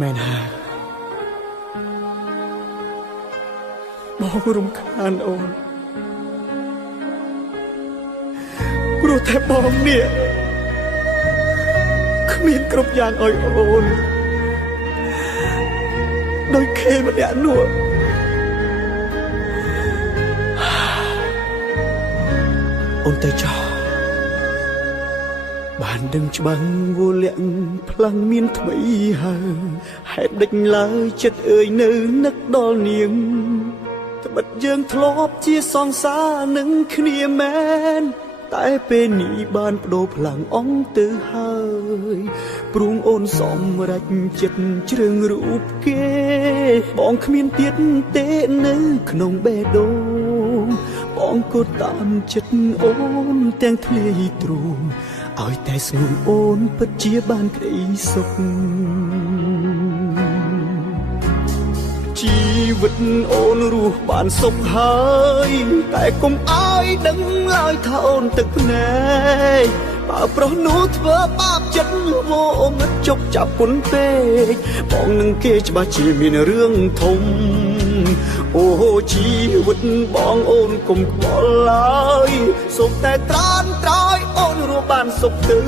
មែនហើយបងរំខានអូនព្រោះតែបងនេះគ្មានគ្រប់យ៉ាងឲ្យអូនដោយខេម្នាក់នោះអូនទៅចោលបានដឹងច្បាស់វលាក់ផ្លាំងមានថ្មីហើយហេតុដេចឡើយចិត្តអើយនៅនឹកដល់នាងត្បិតយើងធ្លាប់ជាសង្សារនឹងគ្នាមែនតែពេលនេះបានបដូរផ្លាំងអង្គទៅហើយព្រួងអូនសម្រេចចិត្តជ្រើងរូបគេបងគ្មានទៀតទេនៅក្នុងបេះដូងបងក៏តាមចិត្តអូនទាំងធ្លាយទ្រូងឲ្យតែស្ងួនអូនពិតជាបានក្តីសុខជីវិតអូនរស់បានសុខហើយតែកុំឲ្យដឹងឡើយថាអូនទឹកភ្នែកបើប្រុសនោះធ្វើបាបចិត្តវោមិត្តជប់ចាប់ពុនពេកបងនឹងគេច្បាស់ជាមានរឿងធំអូជីវិតបងអូនកុំខ្វល់ឡើយសូមតែត្រានត្រោយអូនរស់បានសុខទៅ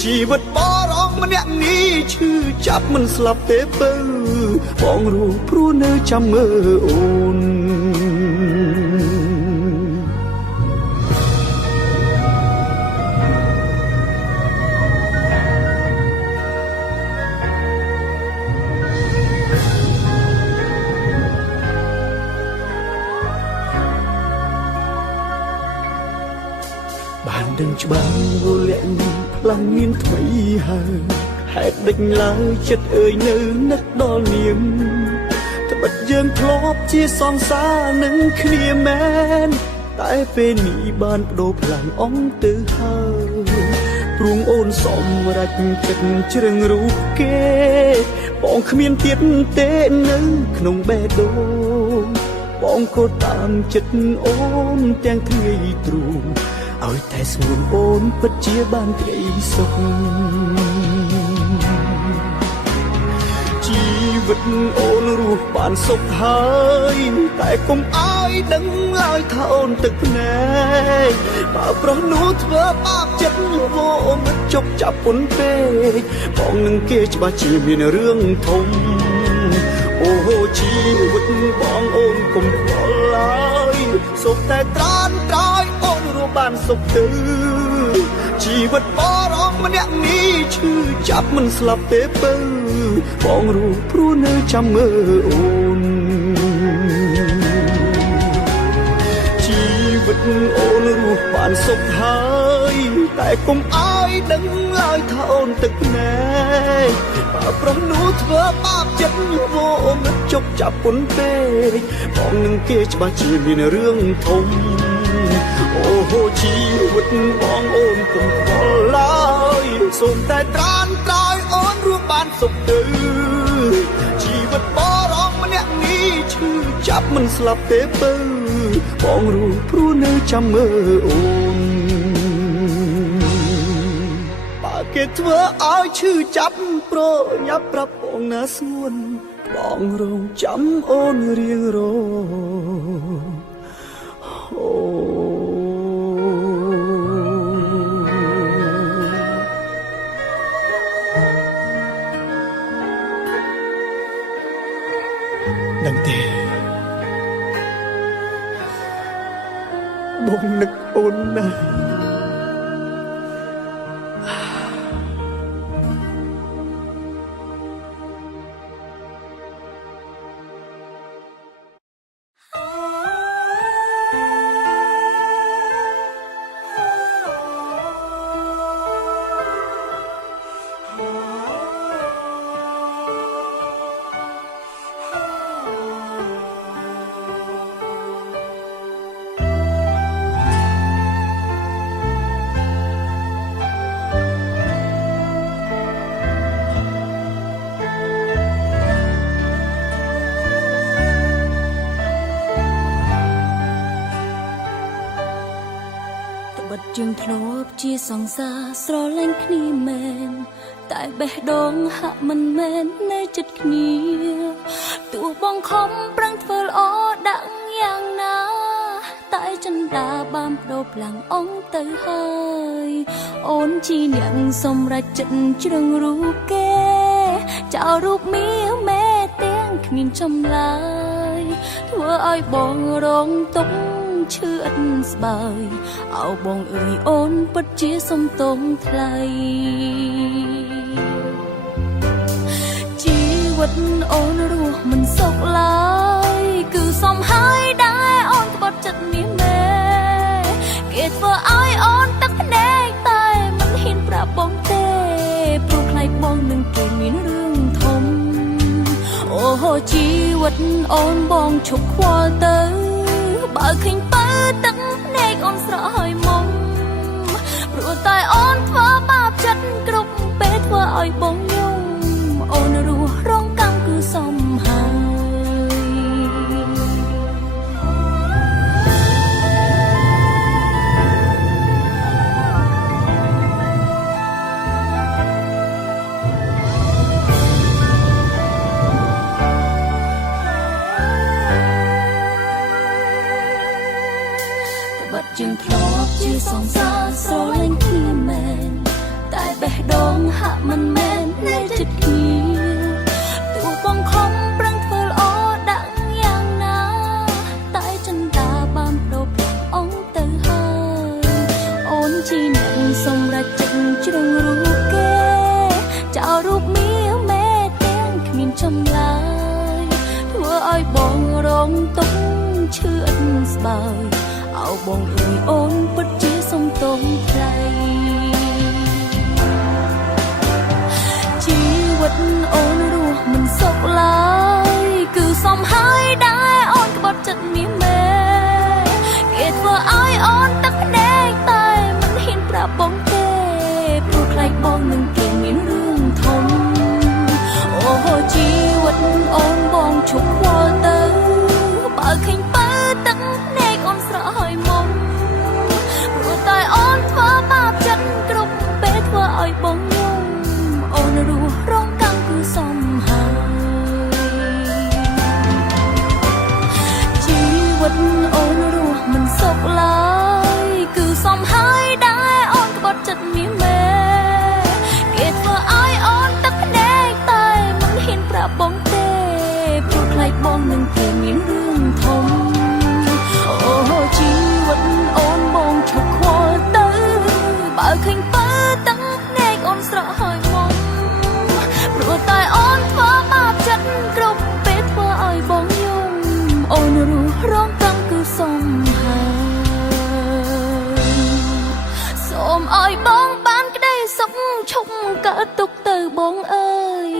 ជីវិតបរងម្នាក់នេះឈឺចាប់មិនស្លាប់ទេពើបងរស់ព្រោះនៅចាំមើលអូនបានដឹងច្បាស់វលាក់ផ្លាំងមានថ្មីហើយហេតុដេចឡើយចិត្តអើយនៅនឹកដល់នាងត្បិតយើងធ្លាប់ជាសង្សារនឹងគ្នាមែនតែពេលនេះបានបដូរផ្លាំងអង្គទៅហើយព្រួងអូនសម្រេចចិត្តជ្រើងរូបគេបងគ្មានទៀតទេនៅក្នុងបេះដូងបងក៏តាមចិត្តអូនទាំងថ្ងៃទ្រូងឲ្យតែស្ងួនអូនពិតជាបានក្តីសុខជីវិតអូនរស់បានសុខហើយតែកុំឲ្យដឹងឡើយថាអូនទឹកភ្នែកបើប្រុសនោះធ្វើបាបចិត្តវោមិត្តជប់ចាប់ពុនពេកបងនឹងគេច្បាស់ជាមានរឿងធំអូជីវិតបងអូនកុំខ្វល់ឡើយសូមតែត្រានត្រោយអូនរស់បានសុខទៅជីវិតបរងម្នាក់នេះឈឺចាប់មិនស្លាប់ទេពើបងរស់ព្រោះនៅចាំមើលអូនជីវិតអូនរស់បានសុខហើយតែកុំឲ្យដឹងឡើយថាអូនទឹកភ្នែកបើប្រុសនោះធ្វើបាបចិត្តវោមិត្តជប់ចាប់ពុនពេកបងនឹងគេច្បាស់ជាមានរឿងធំអូជីវិតបងអូនកុំខ្វល់ឡើយសូមតែត្រានត្រោយអូនរស់បានសុខទៅជីវិតបរងម្នាក់នេះឈឺចាប់មិនស្លាប់ទេពើបងរស់ព្រោះនៅចាំមើលអូនបើគេធ្វើឲ្យឈឺចាប់ប្រញាប់ប្រាប់បងណាស្ងួនបងរងចាំអូនរៀងរអូដឹងទេបងនឹកអូនណាស់ជាងធ្លាប់ជាសង្សារស្រឡាញ់គ្នាមែន តែបេះដូងហាក់មិនមែននៅចិត្តគ្នាទោះបងខំប្រឹងធ្វើល្អដាក់យ៉ាងណាតែចិន្តាបានបដូរផ្លាំងអងទៅហើយអូនជីអ្នកសម្រេចចិត្តជ្រឹងរូបគេចោលរូបមាសមេទាំងគ្មានចម្លើយធ្វើឲ្យបងរងទុក្ខឈឺឥតស្បើយអោបងអើយអូនពិតជាសំទោសថ្លៃជីវិតអូនរស់មិនសុខឡើយគឺសំហើយដែរអូនក្បត់ចិត្តមាសមេគេធ្វើឲ្យអូនទឹកភ្នែកតែមិនហ៊ានប្រាប់បងទេព្រោះខ្លាចបងនឹងគេមានរឿងធំអូហូជីវិតអូនបងឈប់ខ្វល់ទៅបើឃើញបើទឹកភ្នែកអូនស្រក់ហើយមុំព្រោះតែអូនធ្វើបាបចិត្តគ្រប់ពេលធ្វើឲ្យបងយំអូនរស់រងកម្មគឺសមហើយបាត់យើងធ្លាប់ជាសង្សារស្រលាញ់គ្នាមែនតែបេះដូងហាក់មិនមែននៅចិត្តគ្នាទោះបងខំប្រឹងធ្វើល្អដាក់យ៉ាងណាតែចិន្តាបានបដូរផ្លាំងអងទៅហើយអូនជីអ្នកសម្រេចចិត្តជ្រឹងរូបគេចោលរូបមាសមេទាំងគ្មានចម្លើយធ្វើឲ្យបងរងទុក្ខឈឺឥតស្បើយអោបងអើយអូនពិតជាសំទោសថ្លៃជីវិតអូនរស់មិនសុខឡើយគឺសំហើយដែរអូនក្បត់ចិត្តមាសមេគេធ្វើឲ្យអូនទឹកភ្នែកតែមិនហ៊ានប្រាប់បងទេព្រោះខ្លាចបងនឹងគេមានរឿងធំអូហូជីវិតអូនបងឈប់ខ្វល់ទៅបើឃើញបើទឹកភ្នែកអូនស្រក់ហើយមុំព្រោះតែអូនធ្វើបាបចិត្តគ្រប់ពេលធ្វើឲ្យបងយំអូនរស់រងកម្មគឺសមហើយជីវិតអូនរស់មិនសុខឡើយគឺសមហើយដែរអូនក្បត់ចិត្តមាសមេគេធ្វើឲ្យអូនទឹកភ្នែកតែមិនហ៊ានប្រាប់បងទេព្រោះខ្លាចបងនឹងគេមានរឿងធំអូហូជីវិតអូនបងឈប់ខ្វល់ទៅបើឃើញបើទឹកភ្នែកអូនស្រក់ហើយមុំព្រោះតែអូនធ្វើបាបចិត្តគ្រប់ពេលធ្វើឲ្យបងយំអូនរស់រងកម្មគឺសមហើយសូមឲ្យបងបានក្តីសុខឈប់កើតទុកទៅបងអើយ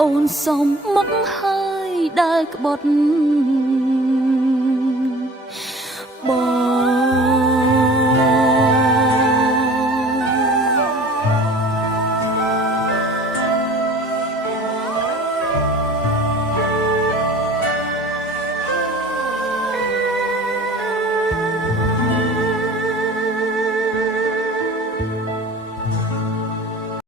អូនសុំមកហើយដែលក្បត់បង